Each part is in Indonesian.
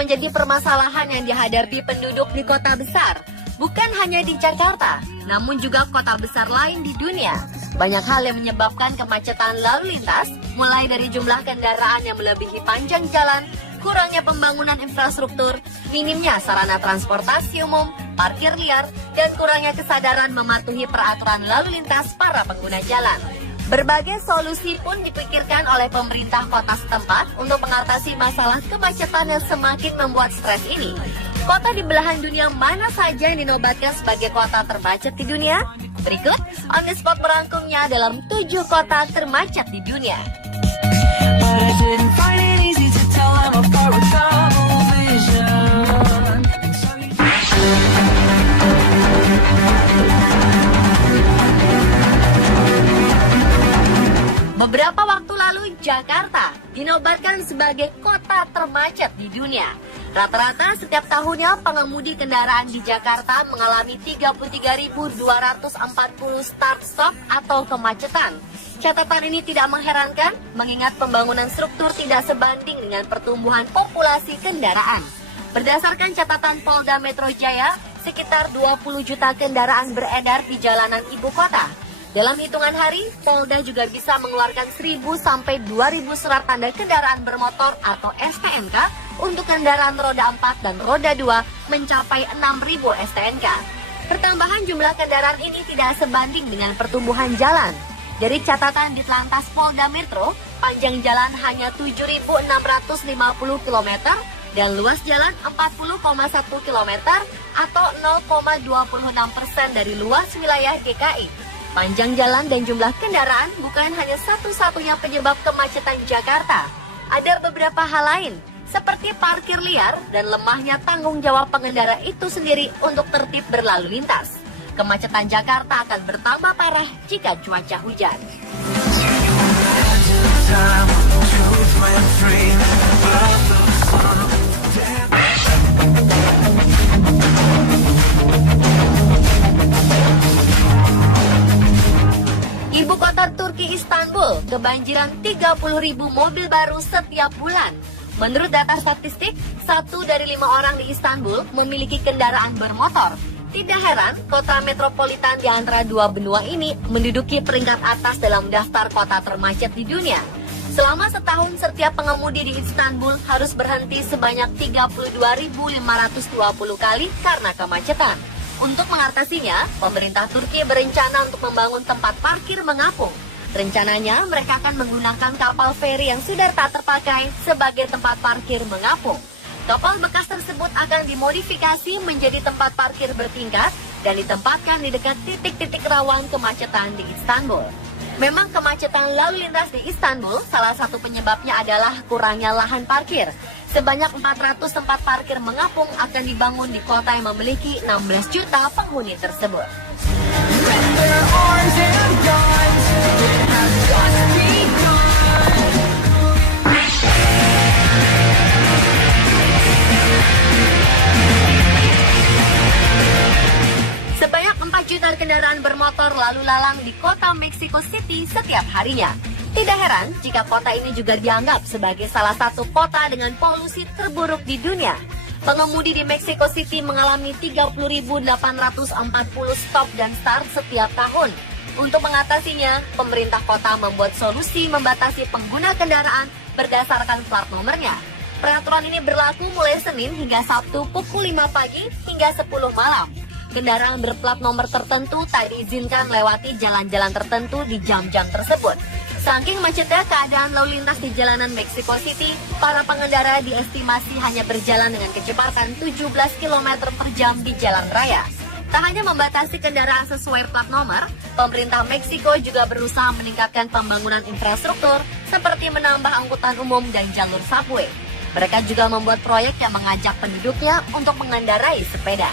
menjadi permasalahan yang dihadapi penduduk di kota besar. Bukan hanya di Jakarta, namun juga kota besar lain di dunia. Banyak hal yang menyebabkan kemacetan lalu lintas, mulai dari jumlah kendaraan yang melebihi panjang jalan, kurangnya pembangunan infrastruktur, minimnya sarana transportasi umum, parkir liar, dan kurangnya kesadaran mematuhi peraturan lalu lintas para pengguna jalan. Berbagai solusi pun dipikirkan oleh pemerintah kota setempat untuk mengatasi masalah kemacetan yang semakin membuat stres ini. Kota di belahan dunia mana saja yang dinobatkan sebagai kota termacet di dunia? Berikut, On The Spot merangkumnya dalam 7 kota termacet di dunia. Beberapa waktu lalu, Jakarta dinobatkan sebagai kota termacet di dunia. Rata-rata setiap tahunnya pengemudi kendaraan di Jakarta mengalami 33.240 start-stop atau kemacetan. Catatan ini tidak mengherankan mengingat pembangunan struktur tidak sebanding dengan pertumbuhan populasi kendaraan. Berdasarkan catatan Polda Metro Jaya, sekitar 20 juta kendaraan beredar di jalanan ibu kota. Dalam hitungan hari, Polda juga bisa mengeluarkan 1.000 sampai 2.000 surat tanda kendaraan bermotor atau STNK untuk kendaraan roda 4 dan roda 2 mencapai 6.000 STNK. Pertambahan jumlah kendaraan ini tidak sebanding dengan pertumbuhan jalan. Dari catatan Ditlantas Polda Metro, panjang jalan hanya 7.650 km dan luas jalan 40,1 km atau 0,26% dari luas wilayah DKI. Panjang jalan dan jumlah kendaraan bukan hanya satu-satunya penyebab kemacetan Jakarta. Ada beberapa hal lain, seperti parkir liar dan lemahnya tanggung jawab pengendara itu sendiri untuk tertib berlalu lintas. Kemacetan Jakarta akan bertambah parah jika cuaca hujan. Ibu kota Turki Istanbul kebanjiran 30.000 mobil baru setiap bulan. Menurut data statistik, 1 dari 5 orang di Istanbul memiliki kendaraan bermotor. Tidak heran, kota metropolitan di antara dua benua ini menduduki peringkat atas dalam daftar kota termacet di dunia. Selama setahun, setiap pengemudi di Istanbul harus berhenti sebanyak 32.520 kali karena kemacetan. Untuk mengatasinya, pemerintah Turki berencana untuk membangun tempat parkir mengapung. Rencananya, mereka akan menggunakan kapal feri yang sudah tak terpakai sebagai tempat parkir mengapung. Kapal bekas tersebut akan dimodifikasi menjadi tempat parkir bertingkat dan ditempatkan di dekat titik-titik rawan kemacetan di Istanbul. Memang kemacetan lalu lintas di Istanbul, salah satu penyebabnya adalah kurangnya lahan parkir. Sebanyak 400 tempat parkir mengapung akan dibangun di kota yang memiliki 16 juta penghuni tersebut. Sebanyak 4 juta kendaraan bermotor lalu lalang di kota Mexico City setiap harinya. Tidak heran jika kota ini juga dianggap sebagai salah satu kota dengan polusi terburuk di dunia. Pengemudi di Mexico City mengalami 30.840 stop dan start setiap tahun. Untuk mengatasinya, pemerintah kota membuat solusi membatasi pengguna kendaraan berdasarkan plat nomornya. Peraturan ini berlaku mulai Senin hingga Sabtu pukul 5 pagi hingga 10 malam. Kendaraan berplat nomor tertentu tak diizinkan melewati jalan-jalan tertentu di jam-jam tersebut. Saking macetnya keadaan lalu lintas di jalanan Mexico City, para pengendara diestimasi hanya berjalan dengan kecepatan 17 km per jam di jalan raya. Tak hanya membatasi kendaraan sesuai plat nomor, pemerintah Meksiko juga berusaha meningkatkan pembangunan infrastruktur seperti menambah angkutan umum dan jalur subway. Mereka juga membuat proyek yang mengajak penduduknya untuk mengendarai sepeda.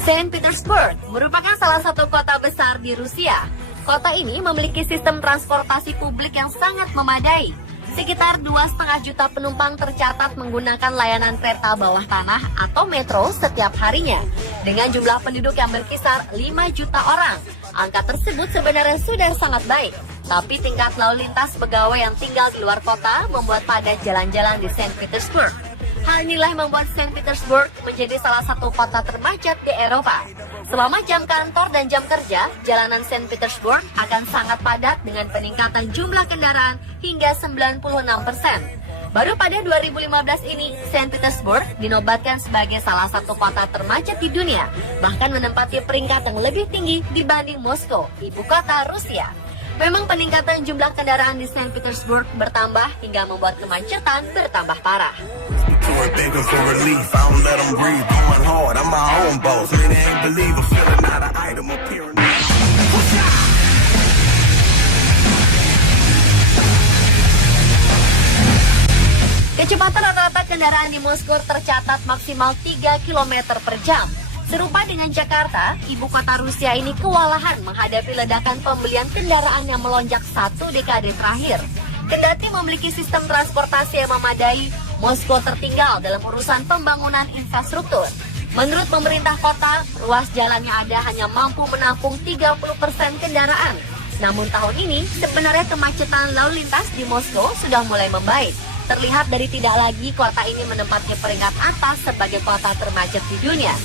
Saint Petersburg merupakan salah satu kota besar di Rusia. Kota ini memiliki sistem transportasi publik yang sangat memadai. Sekitar 2,5 juta penumpang tercatat menggunakan layanan kereta bawah tanah atau metro setiap harinya. Dengan jumlah penduduk yang berkisar 5 juta orang, angka tersebut sebenarnya sudah sangat baik. Tapi tingkat lalu lintas pegawai yang tinggal di luar kota membuat padat jalan-jalan di Saint Petersburg. Hal inilah yang membuat Saint Petersburg menjadi salah satu kota termacet di Eropa. Selama jam kantor dan jam kerja, jalanan Saint Petersburg akan sangat padat dengan peningkatan jumlah kendaraan hingga 96%. Baru pada 2015 ini, Saint Petersburg dinobatkan sebagai salah satu kota termacet di dunia, bahkan menempati peringkat yang lebih tinggi dibanding Moskow, ibu kota Rusia. Memang peningkatan jumlah kendaraan di Saint Petersburg bertambah hingga membuat kemacetan bertambah parah. Kecepatan rata-rata kendaraan di Moskow tercatat maksimal 3 km per jam. Serupa dengan Jakarta, ibu kota Rusia ini kewalahan menghadapi ledakan pembelian kendaraan yang melonjak 1 dekade terakhir. Kendati memiliki sistem transportasi yang memadai, Moskow tertinggal dalam urusan pembangunan infrastruktur. Menurut pemerintah kota, ruas jalan yang ada hanya mampu menampung 30% kendaraan. Namun tahun ini, sebenarnya kemacetan lalu lintas di Moskow sudah mulai membaik. Terlihat dari tidak lagi kota ini menempati peringkat atas sebagai kota termacet di dunia.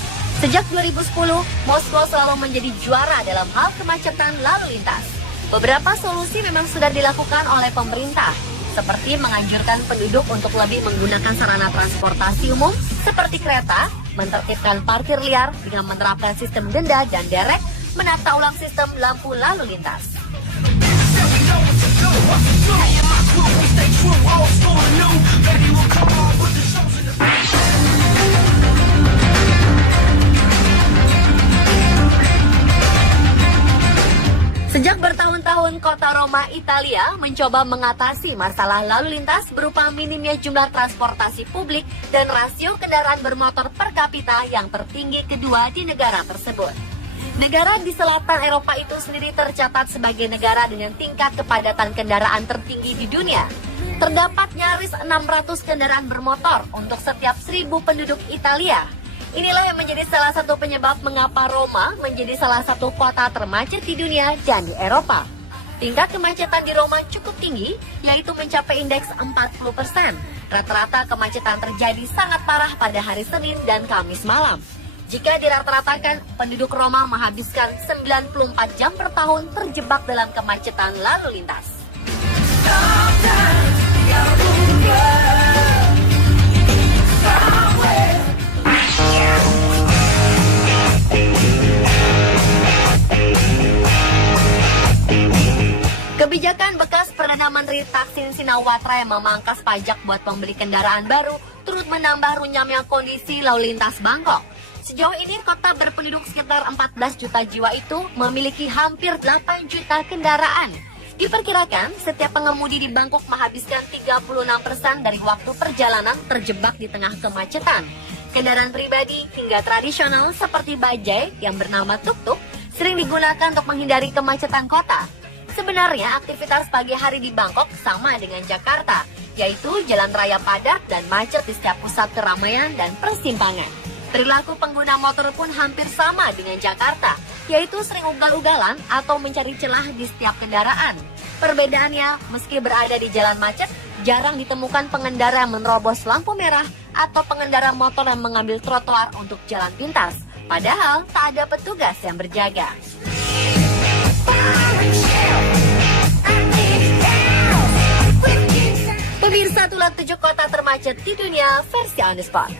Sejak 2010, Moskow selalu menjadi juara dalam hal kemacetan lalu lintas. Beberapa solusi memang sudah dilakukan oleh pemerintah, seperti menganjurkan penduduk untuk lebih menggunakan sarana transportasi umum seperti kereta, menertibkan parkir liar dengan menerapkan sistem denda dan derek, menata ulang sistem lampu lalu lintas. Sejak bertahun-tahun, kota Roma, Italia mencoba mengatasi masalah lalu lintas berupa minimnya jumlah transportasi publik dan rasio kendaraan bermotor per kapita yang tertinggi kedua di negara tersebut. Negara di selatan Eropa itu sendiri tercatat sebagai negara dengan tingkat kepadatan kendaraan tertinggi di dunia. Terdapat nyaris 600 kendaraan bermotor untuk setiap 1.000 penduduk Italia. Inilah yang menjadi salah satu penyebab mengapa Roma menjadi salah satu kota termacet di dunia dan di Eropa. Tingkat kemacetan di Roma cukup tinggi, yaitu mencapai indeks 40%. Rata-rata kemacetan terjadi sangat parah pada hari Senin dan Kamis malam. Jika dirata-ratakan, penduduk Roma menghabiskan 94 jam per tahun terjebak dalam kemacetan lalu lintas. Kebijakan bekas Perdana Menteri Thaksin Shinawatra yang memangkas pajak buat pembeli kendaraan baru turut menambah runyamnya kondisi lalu lintas Bangkok. Sejauh ini kota berpenduduk sekitar 14 juta jiwa itu memiliki hampir 8 juta kendaraan. Diperkirakan setiap pengemudi di Bangkok menghabiskan 36% dari waktu perjalanan terjebak di tengah kemacetan. Kendaraan pribadi hingga tradisional seperti bajai yang bernama tuk-tuk sering digunakan untuk menghindari kemacetan kota. Sebenarnya aktivitas pagi hari di Bangkok sama dengan Jakarta, yaitu jalan raya padat dan macet di setiap pusat keramaian dan persimpangan. Perilaku pengguna motor pun hampir sama dengan Jakarta, yaitu sering ugal-ugalan atau mencari celah di setiap kendaraan. Perbedaannya, meski berada di jalan macet, jarang ditemukan pengendara yang menerobos lampu merah atau pengendara motor yang mengambil trotoar untuk jalan pintas. Padahal tak ada petugas yang berjaga. Pemirsa, itulah 7 kota termacet di dunia versi On The Spot.